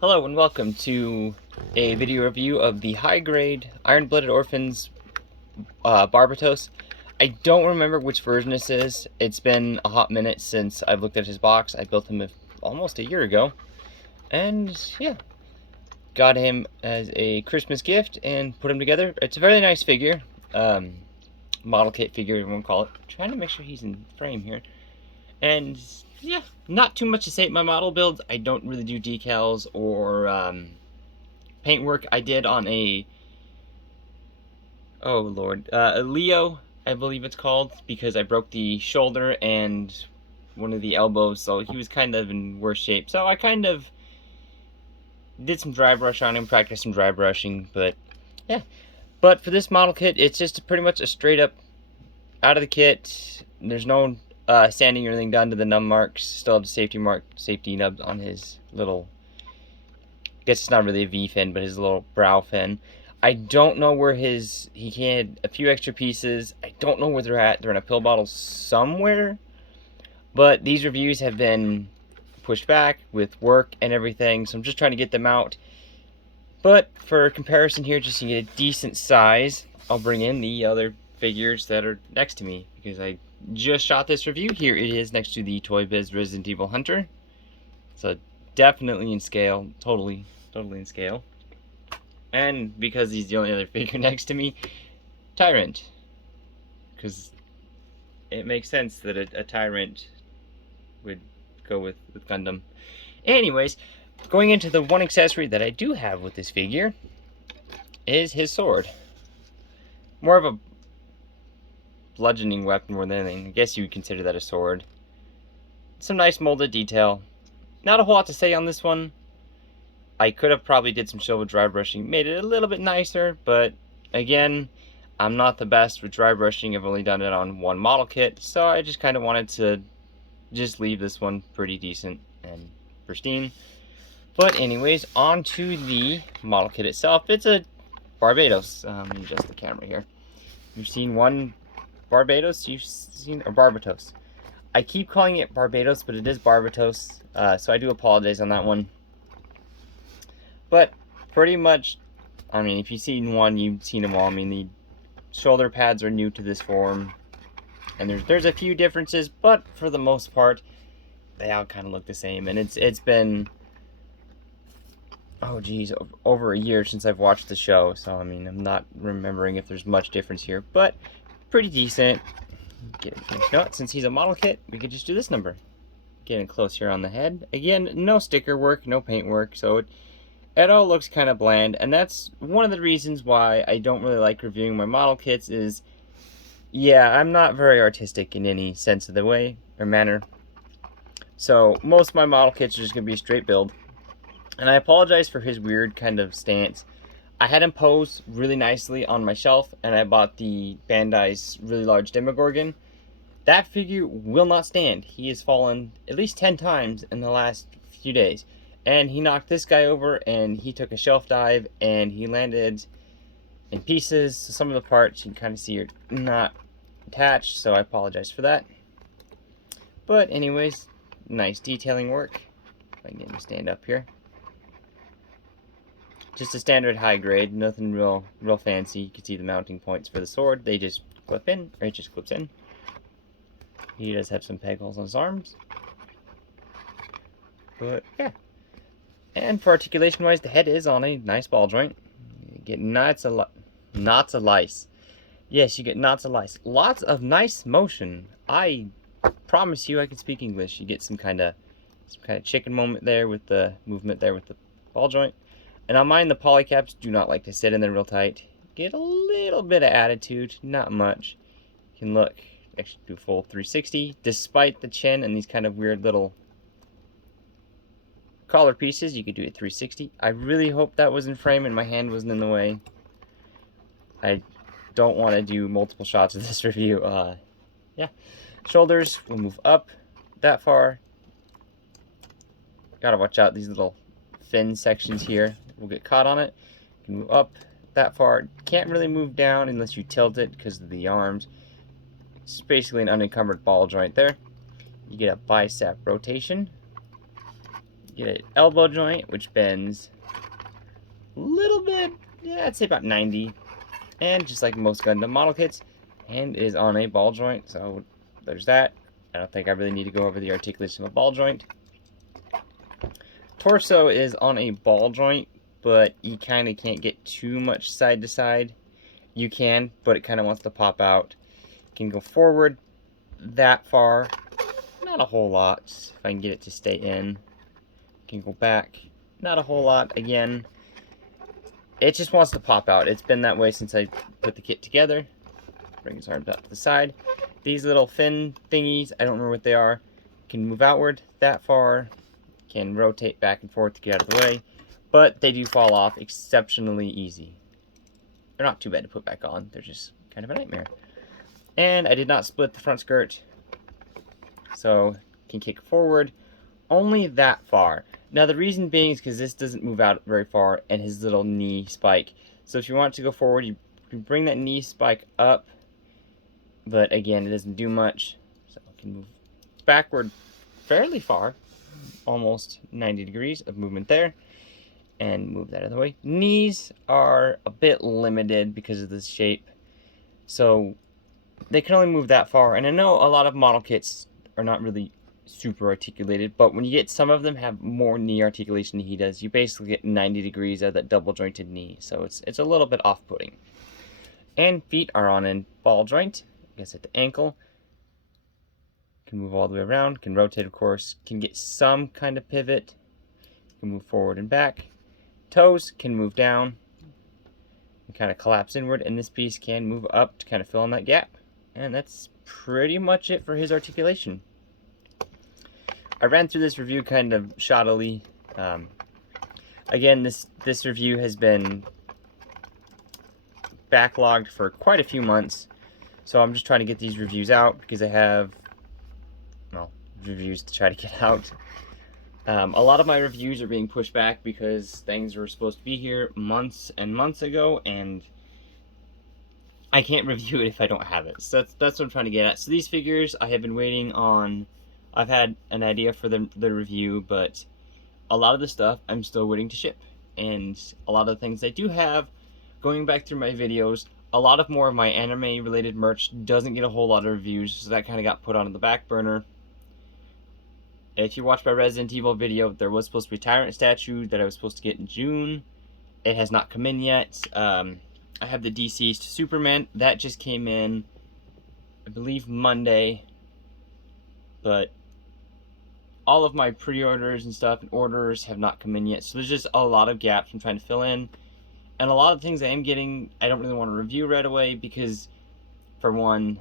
Hello and welcome to a video review of the high-grade Iron-Blooded Orphans Barbatos. I don't remember which version this is. It's been a hot minute since I've looked at his box. I built him almost a year ago. And yeah, got him as a Christmas gift and put him together. It's a very nice figure. Model kit figure, everyone call it. Trying to make sure he's in frame here. And yeah, not too much to say. My model builds, I don't really do decals or paintwork. I did on a Leo, I believe it's called, because I broke the shoulder and one of the elbows, so he was kind of in worse shape. So I kind of did some dry brush on him, practiced some dry brushing, but yeah. But for this model kit, it's just pretty much a straight up out of the kit. There's no sanding or anything done to the nub marks. Still have the safety nubs on his little, I guess it's not really a V fin, but his little brow fin. I don't know where he had a few extra pieces. I don't know where they're at. They're in a pill bottle somewhere. But these reviews have been pushed back with work and everything, so I'm just trying to get them out. But for comparison here, just to get a decent size, I'll bring in the other figures that are next to me, because I just shot this review. Here it is next to the Toy Biz Resident Evil Hunter. So definitely in scale, totally in scale. And because he's the only other figure next to me, Tyrant. Because it makes sense that a Tyrant would go with Gundam. Anyways, going into the one accessory that I do have with this figure is his sword. More of a bludgeoning weapon more than anything. I guess you would consider that a sword. Some nice molded detail. Not a whole lot to say on this one. I could have probably did some show dry brushing, made it a little bit nicer, but again, I'm not the best with dry brushing. I've only done it on one model kit, so I just kind of wanted to just leave this one pretty decent and pristine. But anyways, on to the model kit itself. It's a barbatos. Let me adjust the camera here. You've seen one barbatos, or barbatos. I keep calling it barbatos, but it is barbatos, so I do apologize on that one. But pretty much, I mean, if you've seen one, you've seen them all. I mean, the shoulder pads are new to this form, and there's a few differences, but for the most part, they all kind of look the same. And it's been, oh geez, over a year since I've watched the show, so I mean, I'm not remembering if there's much difference here, but pretty decent. Since he's a model kit, we could just do this number. Getting close here on the head. Again, no sticker work, no paint work, so it all looks kind of bland, and that's one of the reasons why I don't really like reviewing my model kits is, yeah, I'm not very artistic in any sense of the way or manner. So most of my model kits are just going to be a straight build. And I apologize for his weird kind of stance. I had him pose really nicely on my shelf, and I bought the Bandai's really large Demogorgon. That figure will not stand. He has fallen at least 10 times in the last few days. And he knocked this guy over, and he took a shelf dive, and he landed in pieces. So some of the parts you can kind of see are not attached, so I apologize for that. But anyways, nice detailing work. If I can get him to stand up here. Just a standard high grade, nothing real fancy. You can see the mounting points for the sword. They just clip in, or it just clips in. He does have some peg holes on his arms. But yeah. And for articulation wise, the head is on a nice ball joint. You get knots of lice. Yes, you get knots of lice. Lots of nice motion. I promise you I can speak English. You get some kind of chicken moment there with the movement there with the ball joint. And on mine, the polycaps do not like to sit in there real tight. Get a little bit of attitude, not much. You can look, actually do full 360, despite the chin and these kind of weird little collar pieces. You could do it 360. I really hope that was in frame and my hand wasn't in the way. I don't want to do multiple shots of this review. Yeah. Shoulders will move up that far. Gotta watch out, these little fin sections here will get caught on it. You can move up that far. Can't really move down unless you tilt it because of the arms. It's basically an unencumbered ball joint there. You get a bicep rotation. Get an elbow joint, which bends a little bit, yeah, I'd say about 90. And just like most Gundam model kits, hand is on a ball joint, so there's that. I don't think I really need to go over the articulation of a ball joint. Torso is on a ball joint, but you kind of can't get too much side to side. You can, but it kind of wants to pop out. Can go forward that far, not a whole lot, if I can get it to stay in. Can go back, not a whole lot, again. It just wants to pop out. It's been that way since I put the kit together. Bring his arms up to the side. These little fin thingies, I don't remember what they are, can move outward that far, can rotate back and forth to get out of the way, but they do fall off exceptionally easy. They're not too bad to put back on, they're just kind of a nightmare. And I did not split the front skirt, so can kick forward only that far. Now the reason being is because this doesn't move out very far and his little knee spike. So if you want it to go forward, you can bring that knee spike up, but again, it doesn't do much. So I can move backward fairly far, almost 90 degrees of movement there, and move that out of the way. Knees are a bit limited because of this shape, so they can only move that far. And I know a lot of model kits are not really super articulated, but when you get some of them have more knee articulation than he does, you basically get 90 degrees out of that double jointed knee, so it's a little bit off-putting. And feet are on a ball joint, I guess at the ankle. Can move all the way around, can rotate of course, can get some kind of pivot, can move forward and back. Toes can move down and kind of collapse inward, and this piece can move up to kind of fill in that gap. And that's pretty much it for his articulation. I ran through this review kind of shoddily. Again, this review has been backlogged for quite a few months, so I'm just trying to get these reviews out because I have, well, reviews to try to get out. A lot of my reviews are being pushed back because things were supposed to be here months and months ago, and I can't review it if I don't have it. So that's what I'm trying to get at. So these figures I have been waiting on. I've had an idea for the review, but a lot of the stuff I'm still waiting to ship. And a lot of the things I do have, going back through my videos, a lot of more of my anime related merch doesn't get a whole lot of reviews, so that kind of got put on the back burner. If you watched my Resident Evil video, there was supposed to be a Tyrant Statue that I was supposed to get in June. It has not come in yet. I have the deceased Superman. That just came in, I believe, Monday. But all of my pre-orders and stuff and orders have not come in yet. So there's just a lot of gaps I'm trying to fill in. And a lot of things I am getting, I don't really want to review right away because, for one,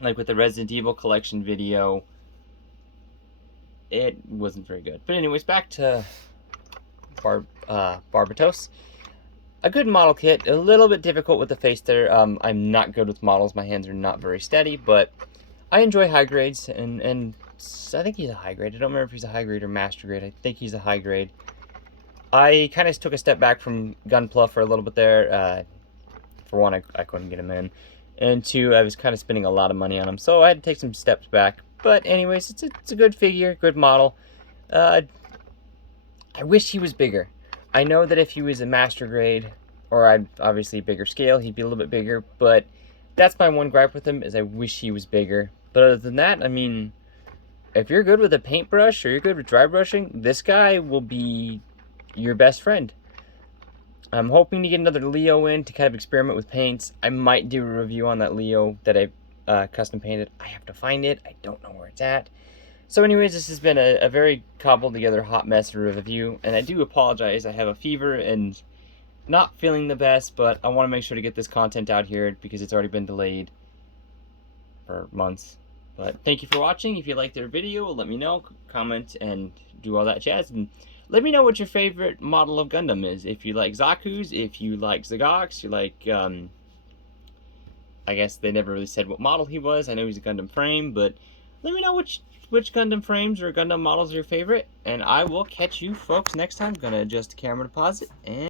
like with the Resident Evil collection video, it wasn't very good. But anyways, back to Barbatos. A good model kit, a little bit difficult with the face there. I'm not good with models, my hands are not very steady, but I enjoy high grades, and I think he's a high grade. I don't remember if he's a high grade or master grade. I think he's a high grade. I kind of took a step back from Gunpla for a little bit there. For one, I couldn't get him in. And two, I was kind of spending a lot of money on him, so I had to take some steps back. But anyways, it's a good figure, good model. I wish he was bigger. I know that if he was a master grade, or obviously a bigger scale, he'd be a little bit bigger, but that's my one gripe with him, is I wish he was bigger. But other than that, I mean, if you're good with a paintbrush or you're good with dry brushing, this guy will be your best friend. I'm hoping to get another Leo in to kind of experiment with paints. I might do a review on that Leo that I custom painted. I have to find it. I don't know where it's at. So anyways, this has been a very cobbled together hot mess of a review, and I do apologize. I have a fever and not feeling the best, but I want to make sure to get this content out here because it's already been delayed for months. But thank you for watching. If you liked their video, let me know, comment, and do all that jazz. And let me know what your favorite model of Gundam is. If you like Zaku's, if you like Zagok's, you like, I guess they never really said what model he was. I know he's a Gundam frame, but let me know which Gundam frames or Gundam models are your favorite. And I will catch you folks next time. I'm going to adjust the camera to pause it, and